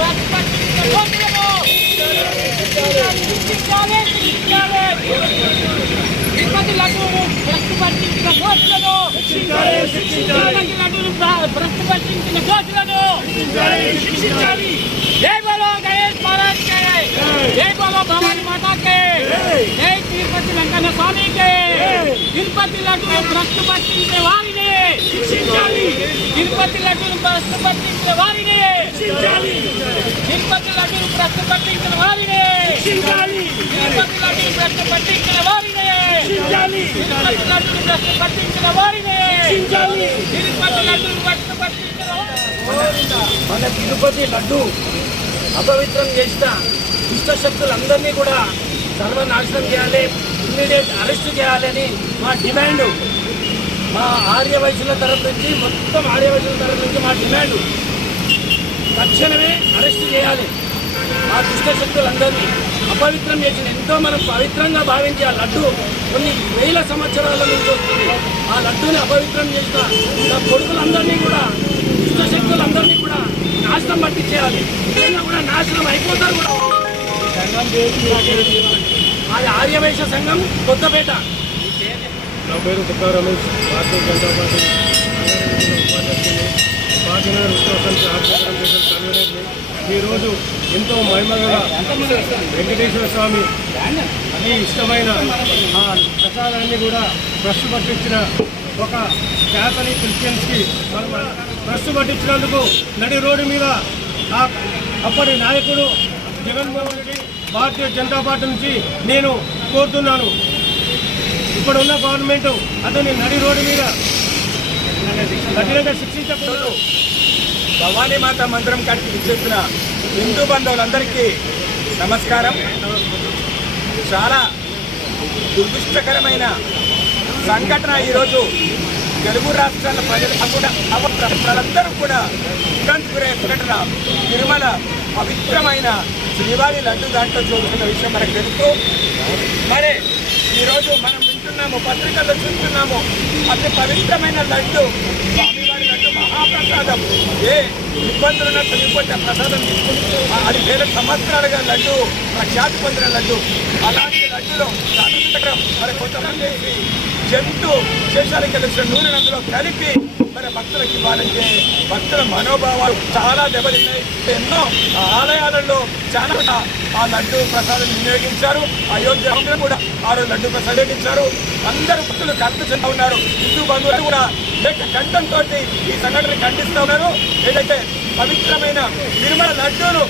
పట్టించిన కోతులను శిక్షించాలి శిక్షించాలి తిరుపతి లడ్డూను భ్రష్టు పట్టించిన కోతులను బలో గణేష్ మహారాజ్ కే జై బలో భవానీ మాతా కే జై తిరుపతి వెంకన్న స్వామికి తిరుపతి శిక్షించాలి తిరుపతి లడ్డూను భ్రష్టు పట్టించిన వారిని. శిక్షించాలి తిరుపతి లడ్డూను భ్రష్టు పట్టించిన వారిని. శిక్షించాలి తిరుపతి లడ్డూను భ్రష్టు పట్టించిన వారిని. శిక్షించాలి తిరుపతి లడ్డూను భ్రష్టు పట్టించిన వారిని. శిక్షించాలి తిరుపతి పట్టించిన వారిని. మన తిరుపతి లడ్డు అపవిత్రం చేసిన దుష్ట శక్తులందరినీ కూడా సర్వనాశనం చేయాలి ఇమ్మీడియట్ అరెస్ట్ చేయాలని మా డిమాండ్. మా ఆర్య వైశ్యుల తరఫు నుంచి మొత్తం ఆర్య వైశ్యుల తరఫు నుంచి మా డిమాండ్. తక్షణమే అరెస్ట్ చేయాలి. ఆ దుష్ట శక్తులందరినీ అపవిత్రం చేసిన ఎంతో మనం పవిత్రంగా భావించే ఆ లడ్డు కొన్ని వేల సంవత్సరాల నుంచి వస్తుంది. ఆ లడ్డూని అపవిత్రం చేసిన ఆ కొడుకులందరినీ కూడా దుష్ట శక్తులందరినీ కూడా నాశనం పట్టించేయాలి. నిజంగా కూడా నాశనం అయిపోతారు కూడా. అది ఆర్యవైశ్య సంఘం కొత్తపేట నా పేరు తుక్కా రమేష్ భారతీయ జనతా పార్టీ పార్టీనగర్ విశ్వాసానికి ఆర్థిక కన్వీనర్ని ఈరోజు ఎంతో మహిమగల వెంకటేశ్వర స్వామి అతి ఇష్టమైన ఆ ప్రసాదాన్ని కూడా ప్రశ్న పట్టించిన ఒక క్యాథలిక్ క్రిస్టియన్స్కి మనం భ్రష్ పట్టించినందుకు నడి రోడ్డు మీద ఆ అప్పటి నాయకుడు జగన్మోహన్ రెడ్డి భారతీయ జనతా పార్టీ నుంచి నేను కోరుతున్నాను. ఇప్పుడు ఉన్న గవర్నమెంట్ అతని నడి రోడ్డు మీద కఠినంగా శిక్షించకూడదు భవానీ మాత మందిరం కాడికి విచ్చేసిన హిందూ బంధువులందరికీ నమస్కారం. చాలా దుర్దిష్టకరమైన సంఘటన ఈరోజు తెలుగు రాష్ట్రాల ప్రజలు కూడా ప్రజలందరూ కూడా ఇబ్బంది గురే సంఘటన తిరుమల పవిత్రమైన శ్రీవారి లడ్డు దాంట్లో చూస్తున్న విషయం మనకు తెలుసు. మరి ఈరోజు మనం చూస్తున్నాము పత్రికల్లో చూస్తున్నాము. అతి పవిత్రమైన లడ్డు స్వామివారి లడ్డు మహాప్రసాదం. ఏ ఇబ్బందులున్నా తొలిపోతే ఆ ప్రసాదం తీసుకుంటూ అది వేల సంవత్సరాలుగా లడ్డు ప్రఖ్యాతి పొందిన లడ్డు. అలాంటి లడ్డులో మరి కొంతమంది వేసి జంతు శేషాలకు కలిసిన నూనె నందులో కలిపి మరి భక్తులకు ఇవ్వాలంటే భక్తుల మనోభావాలు చాలా దెబ్బతిన్నాయి. ఎన్నో ఆలయాలలో చాలా ఆ లడ్డు ప్రసాదం వినియోగించారు. అయోధ్య కూడా ఆ రోజు లడ్డు ప్రసాదించారు అందరూ భక్తులు కర్త చెందుతూ ఉన్నారు. హిందూ బంధువులు కూడా లేక ఖండంతో ఈ సంఘటన ఖండిస్తూ ఉన్నారు. ఏదైతే పవిత్రమైన తిరుమల లడ్డూలు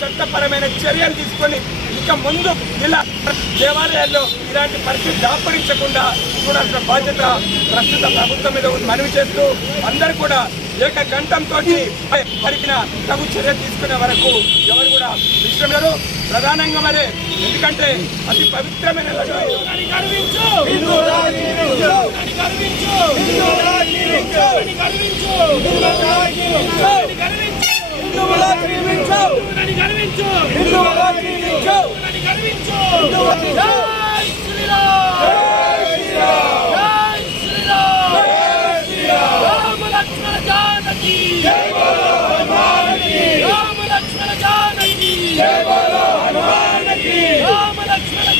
చట్టపరమైన చర్యలు తీసుకొని ఇక ముందు ఇలా దేవాలయాల్లో ఇలాంటి పరిస్థితి దాపరించకుండా చూడాల్సిన బాధ్యత ప్రస్తుత ప్రభుత్వం మీద ఉంది మనవి చేస్తూ అందరూ కూడా ఏక కంఠంతో పరికిన తగు చర్య తీసుకునే వరకు ఎవరు కూడా విశ్రమరు ప్రధానంగా మరి ఎందుకంటే అతి పవిత్రమైన గర్వించు హిందూ రాజు గర్వించు గర్వించు హిందూ రాజు గర్వించు హిందూ రాజు గర్వించు హిందువులా జీవించు నన్ను గర్వించు హిందువులా జీవించు నన్ను గర్వించు జై శ్రీరామ్ జై శ్రీరామ్ జై శ్రీరామ్ జై శ్రీరామ్ రామ లక్ష్మణ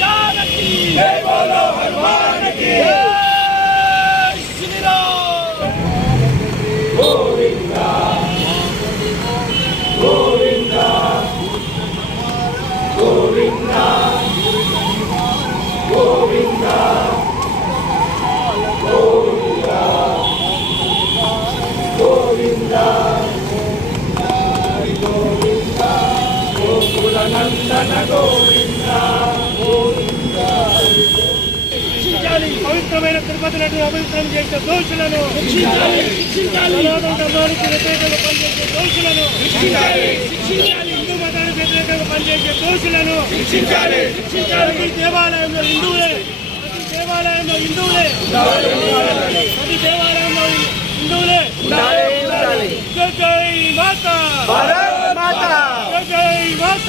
జానకి జై తిరుపతి నటు అపవిత్రం చేసిన దోషులను సనాతన ధర్మానికి వ్యతిరేకంగా పనిచేసే దోషులను హిందూ మతానికి వ్యతిరేకంగా పనిచేసే దోషులను ప్రతి దేవాలయంలో హిందువులే. ప్రతి దేవాలయంలో హిందువులే. ప్రతి దేవాలయంలో హిందువులే. జై జై మాత. జై మాత.